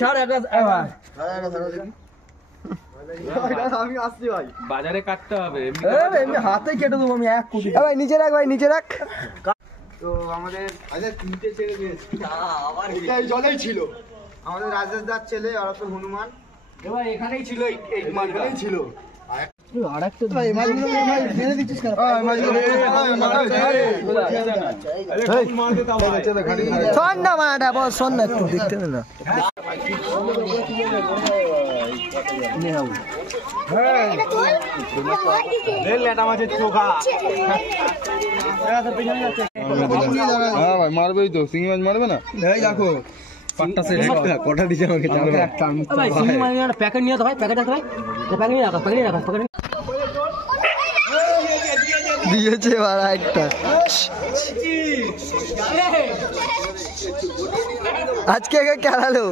ছাড় একটা ভাই আমি আসছি ভাই, বাজারে কাটতে হবে, এমনি হাতে কেটে দেবো আমি 1 কোটি। ভাই নিচে রাখ, ভাই নিচে রাখ। তো আমাদের তিনটে ছেলে দিয়েছে, এই জলেই ছিল আমাদের রাজেশ দার ছেলে আর তো হনুমান, এবার এখানেই ছিল এই এখানেই ছিল। আরেকটা ভাই মাছগুলো ভাই মেরে দিচ্ছিস কেন? শোন না মাটা, বল শোন না, একটু দেখতে দে না। লেটা মাছের চোখা। হ্যাঁ ভাই মারবেই তো, শিঙি মাছ মারবে না? এই দেখো পাট্টা সেট কটা দিছে আমাকে জানো? ভাই সিঙ্গি মাছ একটা প্যাকেট নিয়ে তো ভাই, প্যাকেট আছে ভাই, প্যাকেট নিয়ে রাখো, প্যাকেট নিয়ে রাখো, প্যাকেট দিয়েছে বাড়া একটা। আজকে খেলালো।